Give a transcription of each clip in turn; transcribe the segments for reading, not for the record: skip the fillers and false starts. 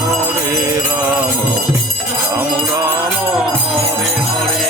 হরে রাম রাম রাম হরে হরে।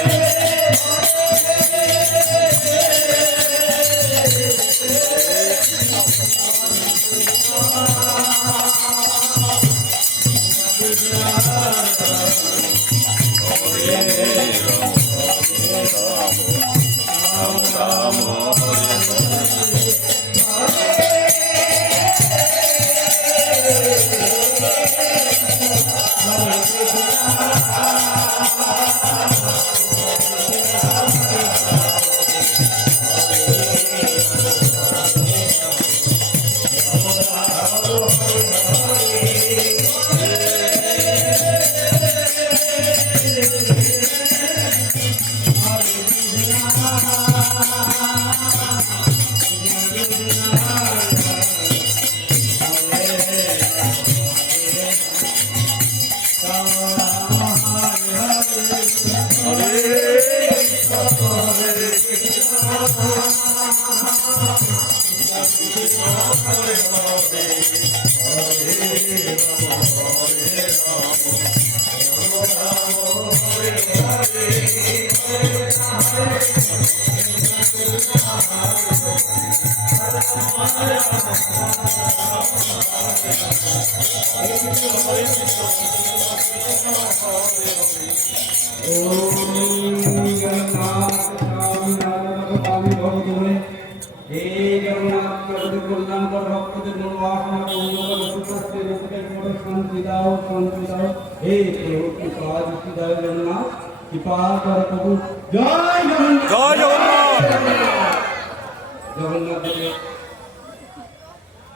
জগন্নাথ দেবের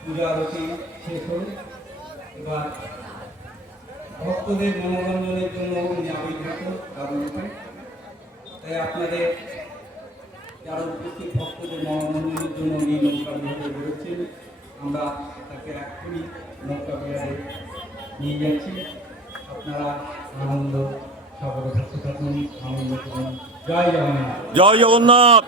পূজা আরতি শেষ হল। এবার ভক্তদের মনোরঞ্জনের জন্য উনি আবির্ভূত আবির্ভূত। তাই আপনাদের যারা উপস্থিত ভক্তদের মনোরঞ্জনের জন্য উনি নৌকা বিহারে বেরোচ্ছেন, আমরা তাকে এখনই নৌকা বিহারে নিয়ে যাচ্ছি। আপনারা আনন্দ সাগরে থাকতে থাকুন, আনন্দ করুন। জয় জগন্নাথ। জয় জগন্নাথ।